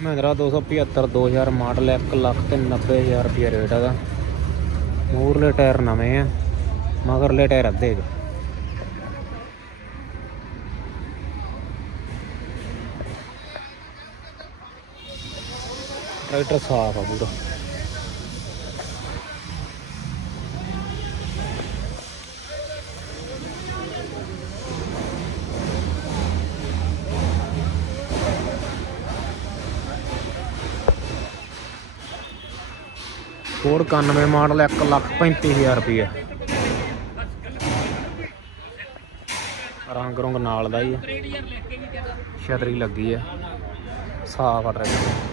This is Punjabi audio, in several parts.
ਮਹਿੰਦਰਾ 275 2000 ਮਾਡਲ 1 ਲੱਖ ਤੇ 90000 ਰੁਪਏ ਰੇਟ ਹੈਗਾ। ਮੂਰਲੇ ਟਾਇਰ ਨਵੇਂ ਆ, ਮਗਰਲੇ ਟਾਇਰ ਅੱਧੇ ਹੈਗੇ ਟਰੈਕਟਰ ਸਾਫ਼ ਆ ਪੂਰਾ। ਕੋਡ 91 ਮਾਡਲ 1 ਲੱਖ 35000 ਰੁਪਏ ਰੰਗ ਰੰਗ ਨਾਲ ਦਾ ਹੀ ਹੈ ਛਤਰੀ ਲੱਗੀ ਹੈ ਸਾਫ਼ ਆ ਟਰੈਕਟਰ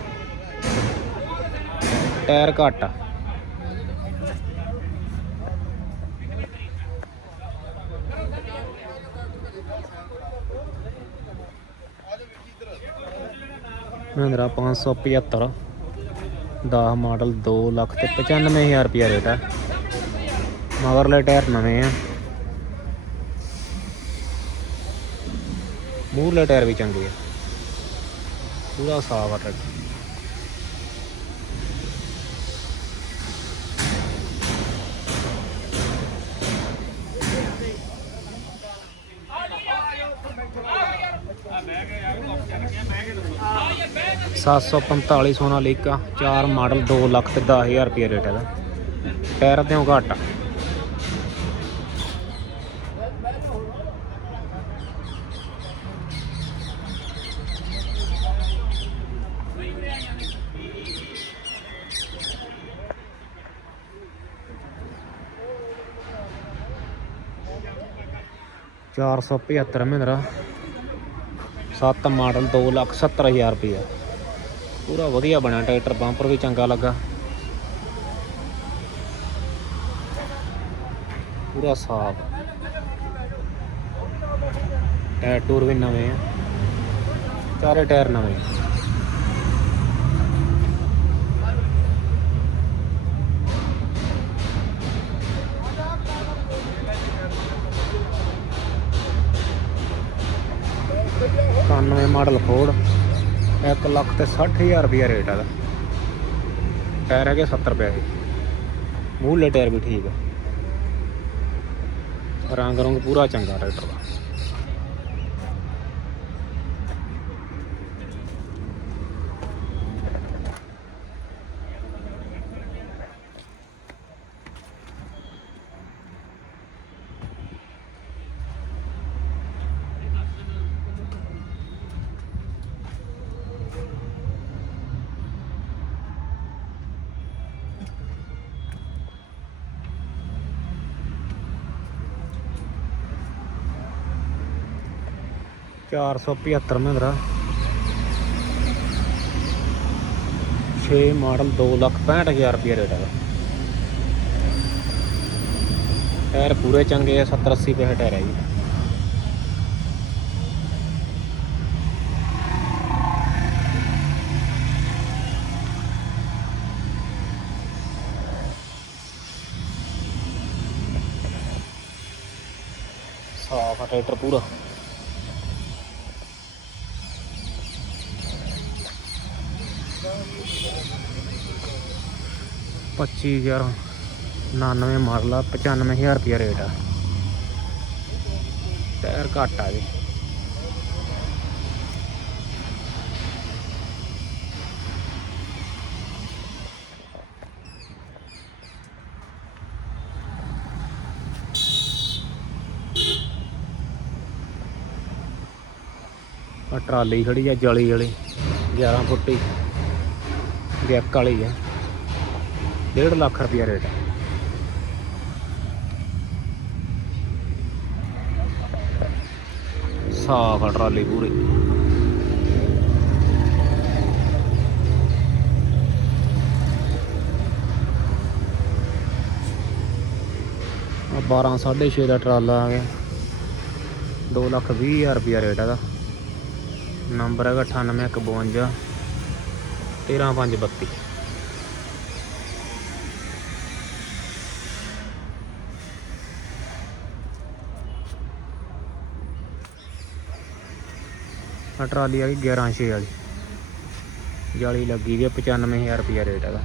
ਟਾਇਰ ਘੱਟ ਆ। ਮਹਿੰਦਰਾ 575 ਦਾ ਮਾਡਲ 2 ਲੱਖ ਤੇ 95000 ਰੁਪਿਆ ਰੇਟ ਆ। ਮਗਰਲੇ ਟਾਇਰ ਨਵੇਂ ਆ। ਮੂਹਰਲੇ ਟਾਇਰ ਵੀ ਚੰਗੇ ਆ। ਪੂਰਾ ਸਾਫ਼ ਆ ਟਰੱਕ 745 ਸੋਨਾ ਲੇਕਾ ਚਾਰ ਮਾਡਲ 2 ਲੱਖ ਤੇ 10000 ਰੁਪਏ ਰੇਟ ਇਹਦਾ ਪੈਰ ਤੇ ਘੱਟ ਚਾਰ ਸੌ 475 ਮਹਿੰਦਰਾ। 7 ਮਾਡਲ 2 ਲੱਖ 70000 ਰੁਪਏ ਪੂਰਾ ਵਧੀਆ ਬਣਿਆ ਟਰੈਕਟਰ ਬੰਪਰ ਵੀ ਚੰਗਾ ਲੱਗਾ। ਪੂਰਾ ਸਾਫ਼। ਟਾਇਰ ਟੂਰ ਵੀ ਨਵੇਂ ਆ। ਚਾਰੇ ਟਾਇਰ ਨਵੇਂ ਆ। ਮਾਡਲ ਫੋਰਡ 1 ਲੱਖ ਤੇ 60000 ਰੁਪਏ ਰੇਟ ਹੈਗਾ ਟਾਇਰ ਹੈਗੇ 70 ਰੁਪਏ ਦੇ। ਮੂਹਲੇ ਟਾਇਰ ਵੀ ਠੀਕ ਆ। ਰੰਗ ਰੰਗ ਪੂਰਾ ਚੰਗਾ ਟਰੈਕਟਰ ਦਾ। ਚਾਰ ਸੌ ਪਝੱਤਰ ਮਹਿੰਦਰਾ। 6 ਮਾਡਲ 2 ਲੱਖ 65000 ਰੁਪਏ ਰੇਟ ਹੈਗਾ। ਟਾਇਰ ਪੂਰੇ ਚੰਗੇ ਆ 70 80 ਰੁਪਏ ਟਾਇਰ ਹੈ ਜੀ। ਸਾਫ਼ ਆ ਟਰੈਕਟਰ ਪੂਰਾ। ਪੱਚੀ ਹਜ਼ਾਰ। 99 ਮਾਡਲ ਆ 95000 ਰੁਪਿਆ ਰੇਟ ਆ। ਟਾਇਰ ਘੱਟ ਆ ਜੀ। ਆ ਟਰਾਲੀ ਖੜੀ ਆ, ਜਲੀ ਵਾਲੀ 11 ਫੁੱਟੀ ਗੈਕ ਵਾਲੀ ਆ। 1.5 ਲੱਖ ਰੁਪਿਆ ਰੇਟ ਆ। ਸਾਫ਼ ਆ ਟਰਾਲੀ ਪੂਰੀ। ਆ 12 6.5 ਦਾ ਟਰਾਲਾ ਆ ਗਿਆ। 2 ਲੱਖ 20 ਹਜ਼ਾਰ ਰੁਪਿਆ ਰੇਟ ਇਹਦਾ। ਨੰਬਰ ਹੈਗਾ 9852 13532 ਆ ਟਰਾਲੀ ਆ ਗਈ 11 ਛੇ ਵਾਲੀ। ਜਾਲੀ ਲੱਗੀ ਵੀ ਆ, 95000 ਰੁਪਿਆ ਰੇਟ ਹੈਗਾ।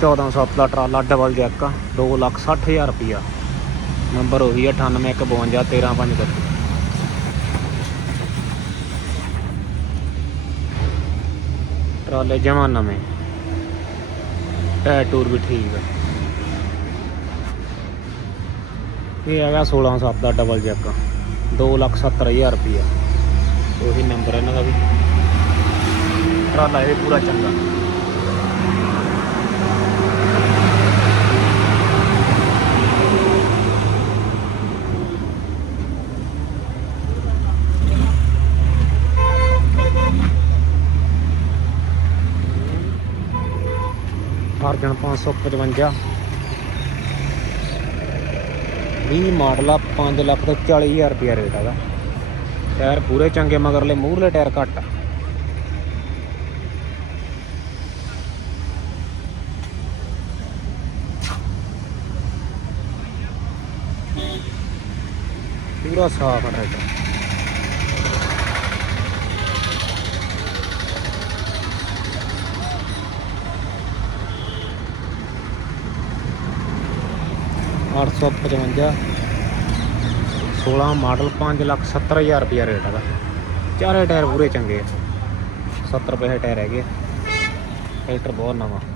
ਚੌਦਾਂ ਸੱਤ ਦਾ ਟਰਾਲਾ ਡਬਲ ਜੈਕ ਆ ਦੋ ਲੱਖ ਸੱਠ ਹਜ਼ਾਰ ਰੁਪਿਆ ਨੰਬਰ ਉਹੀ ਆ 9852 ਟਰਾਲੇ ਜਮਾ ਨਵੇਂ। ਟਾਇਰ ਟੂਰ ਵੀ ਠੀਕ ਆ। ਇਹ ਹੈਗਾ 16 7 ਦਾ ਡਬਲ ਜੈਕ 2 ਲੱਖ 70 ਹਜ਼ਾਰ ਰੁਪਿਆ ਉਹੀ ਨੰਬਰ ਇਹਨਾਂ ਦਾ ਵੀ। ਟਰਾਲਾ ਇਹ ਪੂਰਾ ਚੰਗਾ। ਅਰਜਨ 555 20 ਮਾਡਲ ਆ 5 ਲੱਖ ਤੋਂ 40 ਹਜ਼ਾਰ ਰੁਪਿਆ ਰੇਟ ਹੈਗਾ ਟਾਇਰ ਪੂਰੇ ਚੰਗੇ ਮਗਰਲੇ ਮੂਹਰਲੇ ਟਾਇਰ ਘੱਟ ਆ। ਪੂਰਾ ਸਾਫ਼ ਹੈ ਟਰੈਕਟਰ। ਅੱਠ ਸੌ ਪਚਵੰਜਾ 16 ਮਾਡਲ 5 ਲੱਖ 70 ਹਜ਼ਾਰ ਰੁਪਿਆ ਰੇਟ ਹੈਗਾ। ਚਾਰੇ ਟਾਇਰ ਪੂਰੇ ਚੰਗੇ ਆ। 70 ਪੈਸੇ ਟਾਇਰ ਹੈਗੇ ਆ। ਟਰੈਕਟਰ ਬਹੁਤ ਨਵਾਂ।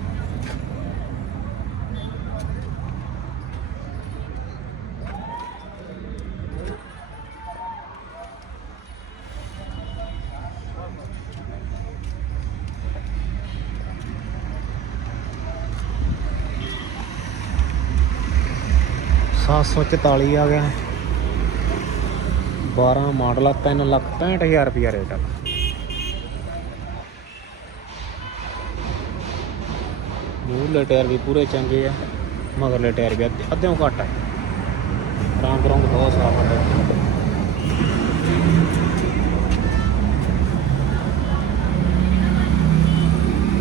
ਸੱਤ ਸੌ ਚੁਤਾਲੀ ਆ ਗਿਆ। 12 ਮਾਡਲ ਆ 3 ਲੱਖ 65 ਹਜ਼ਾਰ ਰੁਪਿਆ ਰੇਟ ਆ। ਮੂਹਰਲੇ ਟਾਇਰ ਵੀ ਪੂਰੇ ਚੰਗੇ ਆ, ਮਗਰਲੇ ਟਾਇਰ ਵੀ ਅੱਧੇ- ਅੱਧਿਓਂ ਘੱਟ ਆ। ਰੰਗ ਰੰਗ ਬਹੁਤ ਸਾਫ਼ ਆ। ਟਰੈਕਟਰ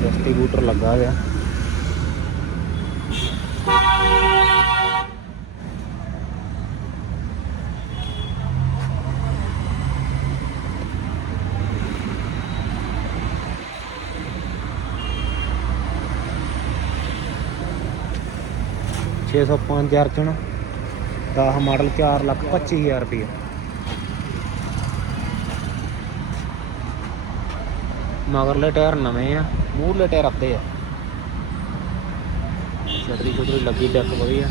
ਡਿਸਟ੍ਰੀਬਿਊਟਰ ਲੱਗਾ ਗਿਆ ਛੇ ਸੌ ਪੰਜ ਅਰਜਨ 10 ਮਾਡਲ 4 ਲੱਖ 25 ਹਜ਼ਾਰ ਰੁਪਏ ਮਗਰਲੇ ਟਾਇਰ ਨਵੇਂ ਆ, ਮੂਹਰਲੇ ਟਾਇਰ ਅੱਧੇ ਆ। ਛਤਰੀ ਛਤਰੀ ਲੱਗੀ, ਡੈਕ ਵਧੀਆ।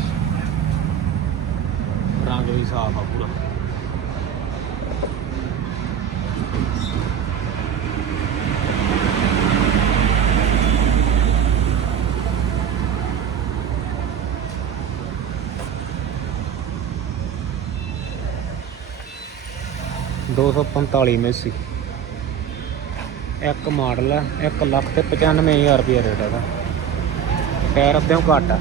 ਰੰਗ ਵੀ ਸਾਫ਼ ਆ ਪੂਰਾ। ਦੋ ਸੌ ਪੰਤਾਲੀ ਮੈਸੀ ਇੱਕ ਮਾਡਲ ਹੈ 1 ਲੱਖ ਤੇ 95000 ਰੁਪਏ ਰੇਟ ਹੈਗਾ ਟਾਇਰ ਅੱਧਿਓਂ ਘੱਟ ਆ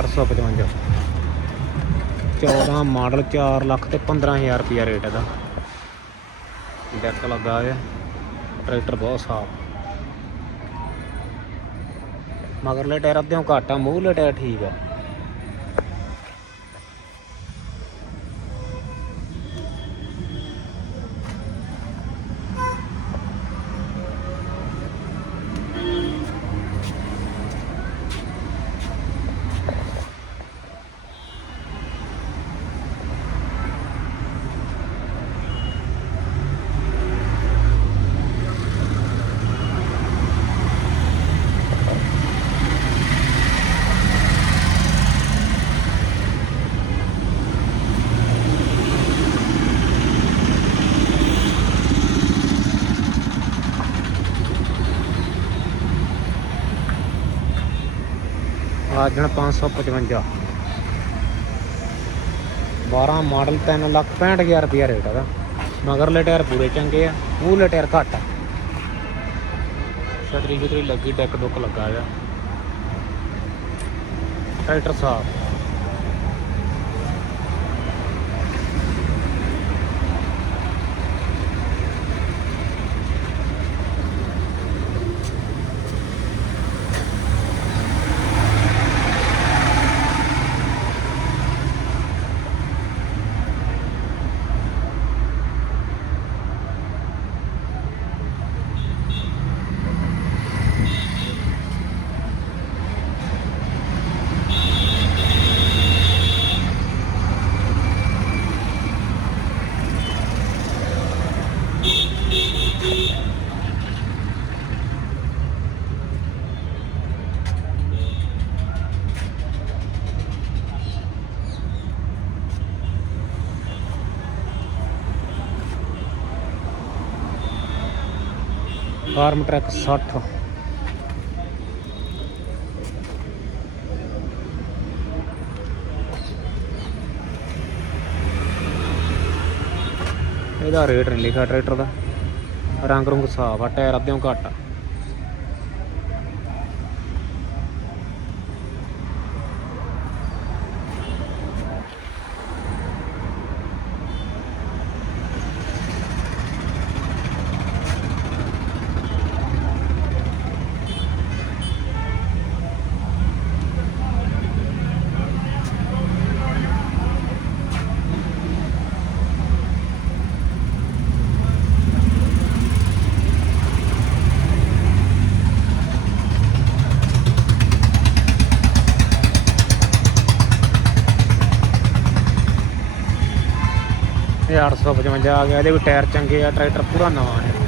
ਹਾਂ ਹੈਗਾ 855 14 ਮਾਡਲ 4 ਲੱਖ ਤੇ 15000 ਰੁਪਿਆ ਰੇਟ ਇਹਦਾ। ਡੈਕ ਲੱਗਾ ਹੋਇਆ। ਟਰੈਕਟਰ ਬਹੁਤ ਸਾਫ਼। ਮਗਰਲੇ ਟਾਇਰ ਅੱਧਿਓਂ ਘੱਟ ਆ, ਮੂਹਰਲੇ ਟਾਇਰ ਠੀਕ ਆ। ਆਜਣ 555 12 ਮਾਡਲ 3 ਲੱਖ 65000 ਰੁਪਿਆ ਰੇਟ ਹੈਗਾ ਮਗਰਲੇ ਟਾਇਰ ਪੂਰੇ ਚੰਗੇ ਆ ਮੂਹਰਲੇ ਟਾਇਰ ਘੱਟ ਆ। ਛਤਰੀ ਛਤਰੀ ਲੱਗੀ, ਡੈਕ ਡੁੱਕ ਲੱਗਾ ਆ। ਟਰੈਕਟਰ ਸਾਫ਼। ਫਾਰਮ ਟਰੈਕ 60 ਇਹਦਾ ਰੇਟ ਨਹੀਂ ਲਿਖਿਆ ਟਰੈਕਟਰ ਦਾ। ਰੰਗ ਰੁੰਗ ਸਾਫ਼ ਆ, ਟਾਇਰ ਅੱਧਿਓਂ ਘੱਟ ਆ। 855 ਆ ਗਿਆ ਇਹਦੇ ਵੀ ਟਾਇਰ ਚੰਗੇ ਆ ਟਰੈਕਟਰ ਪੂਰਾ ਨਵਾਂ ਹੈ